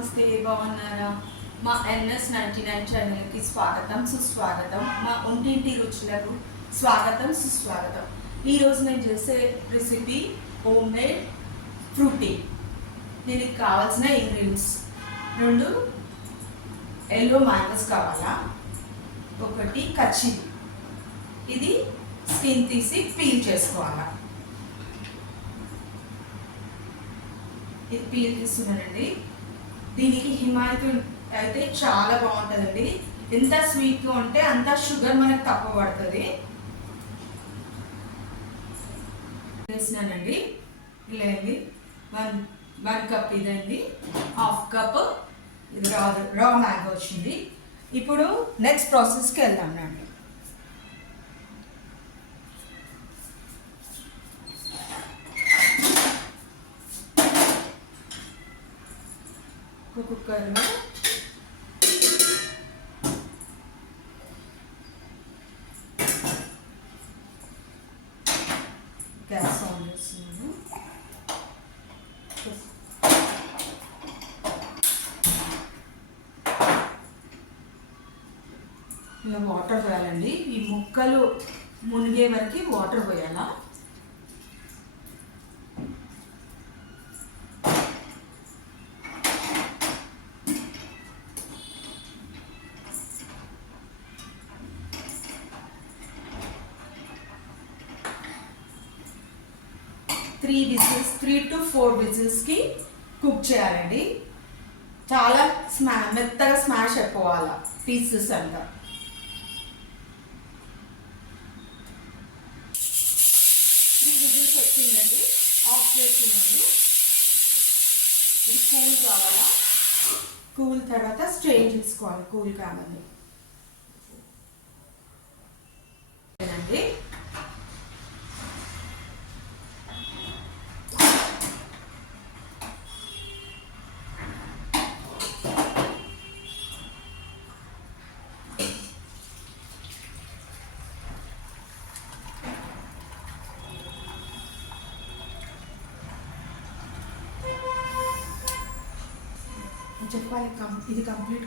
నమస్తే బాగున్నారా మా ఎన్ఎస్ నైంటీ నైన్ ఛానల్కి స్వాగతం సుస్వాగతం. మా ఒంటింటి రుచులకు స్వాగతం సుస్వాగతం. ఈరోజు నేను చేసే రెసిపీ హోమ్ మేడ్ ఫ్రూటీ దీనికి కావాల్సిన ఇంగ్రీడియంట్స్ రెండు ఎల్లో మ్యాంగోస్ కావాలా? ఒకటి కచ్చిది ఇది స్కిన్ తీసి పీల్ చేసుకోవాలా? ఇది పీల్ తీస్తున్నానండి దీనికి హిమాయత్ అయితే చాలా బాగుంటుందండి. ఎంత స్వీట్గా ఉంటే అంత షుగర్ మనకు తక్కువ పడుతుంది. వేసినానండి ఇలా అయింది వన్ వన్ కప్ ఇదండి. Half cup. Raw raw mango వచ్చింది. ఇప్పుడు నెక్స్ట్ ప్రాసెస్కి వెళ్దాం అండి కుక్కర్లో గ్యాస్ ఆన్ చేస్తున్నాను. ఇలా వాటర్ పోయాలండి. ఈ ముక్కలు మునిగే వరకు water పోయాలా? Three whistles three to four విజిల్స్కి cook చేయాలండి. చాలా స్మా మెత్తగా స్మాష్ అయిపోవాలా పీసెస్ అంతా. త్రీ విజిల్స్ వచ్చిందండి. ఆఫ్ చేస్తున్నాను. ఇది కూల్ కావాలా? కూల్ తర్వాత స్ట్రెయిన్ చేసుకోవాలి కూల్ కావాలి అండి చెప్పాలి కం ఇది కంప్లీట్.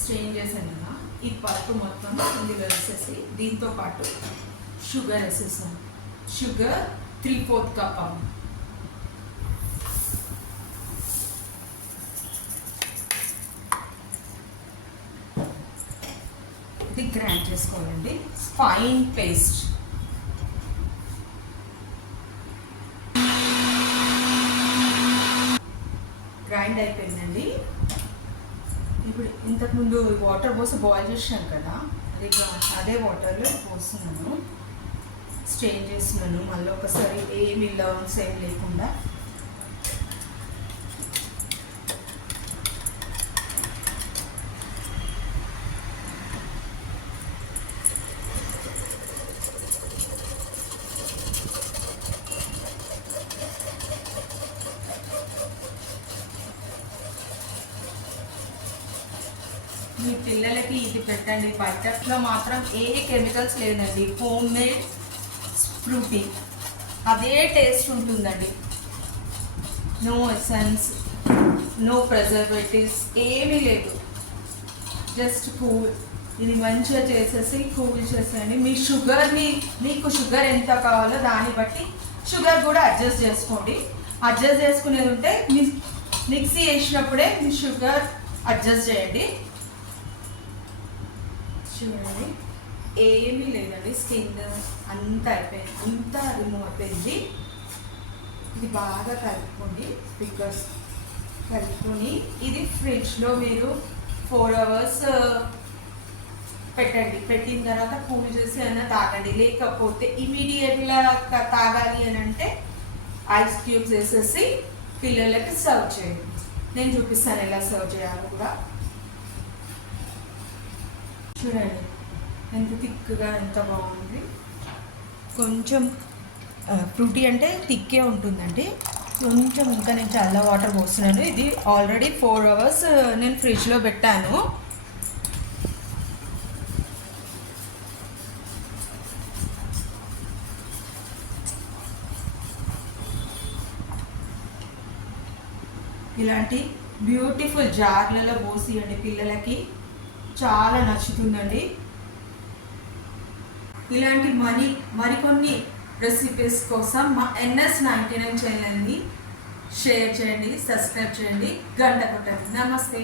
స్ట్రెయిన్ చేశాను కదా ఈ పప్పు మొత్తం ఇందులో వేసేసి దీంతో పాటు షుగర్ వేసేసాను షుగర్ త్రీ ఫోర్త్ కప్ అమ్మ. ఇది గ్రైండ్ చేసుకోవాలండి. Fine paste. గ్రైండ్ అయిపోయిందండి. ఇప్పుడు ఇంతకుముందు వాటర్ పోసి బాయిల్ చేసాను కదా అది అదే వాటర్లో పోస్తున్నాను. స్ట్రెయిన్ చేస్తున్నాను. మళ్ళీ ఒకసారి ఏమి లర్న్స్ ఏం లేకుండా మీ పిల్లలకి ఇది పెట్టండి. బయటలో మాత్రం ఏ కెమికల్స్ లేదండి. Home made Frooti. అదే టేస్ట్ ఉంటుందండి. నో ఎసెన్స్ నో ప్రిజర్వేటివ్స్ ఏమీ లేదు. Just cool. ఇది మంచిగా చేసేసి కూల్ చేసేయండి. మీ షుగర్ని మీకు షుగర్ ఎంత కావాలో దాన్ని బట్టి షుగర్ కూడా అడ్జస్ట్ చేసుకోండి. అడ్జస్ట్ చేసుకునేది ఉంటే మీ మిక్సీ వేసినప్పుడే మీ షుగర్ అడ్జస్ట్ చేయండి. చూడండి. ఏమీ లేదండి. స్కిన్ అంతా అయిపోయింది. అంతా రిమూవ్ అయిపోయింది. ఇది బాగా కలుపుకోండి. బికాస్ కలుపుకొని ఇది ఫ్రిడ్జ్లో మీరు ఫోర్ అవర్స్ uh, పెట్టండి. పెట్టిన తర్వాత కూల్ చేసి అయినా తాగండి. లేకపోతే ఇమీడియట్గా తాగాలి అని అంటే ఐస్ క్యూబ్స్ వేసేసి పిల్లలకి సర్వ్ చేయండి. నేను చూపిస్తాను ఎలా సర్వ్ చేయాలో కూడా. చూడండి ఎంత థిక్గా ఎంత బాగుంది. కొంచెం ఫ్రూటీ అంటే థిక్కే ఉంటుందండి. కొంచెం ఇంకా నేను చల్ల వాటర్ పోస్తున్నాను. ఇది ఆల్రెడీ ఫోర్ అవర్స్ నేను ఫ్రిడ్జ్లో పెట్టాను. ఇలాంటి బ్యూటిఫుల్ జార్లలో పోసి అండి పిల్లలకి. చాలా నచ్చుతుందండి. ఇలాంటి మరి మరికొన్ని రెసిపీస్ కోసం మా ఎన్ఎస్ నైంటీ నైన్ ఛానల్ని షేర్ చేయండి సబ్స్క్రైబ్ చేయండి. గంట కొట్టండి. నమస్తే.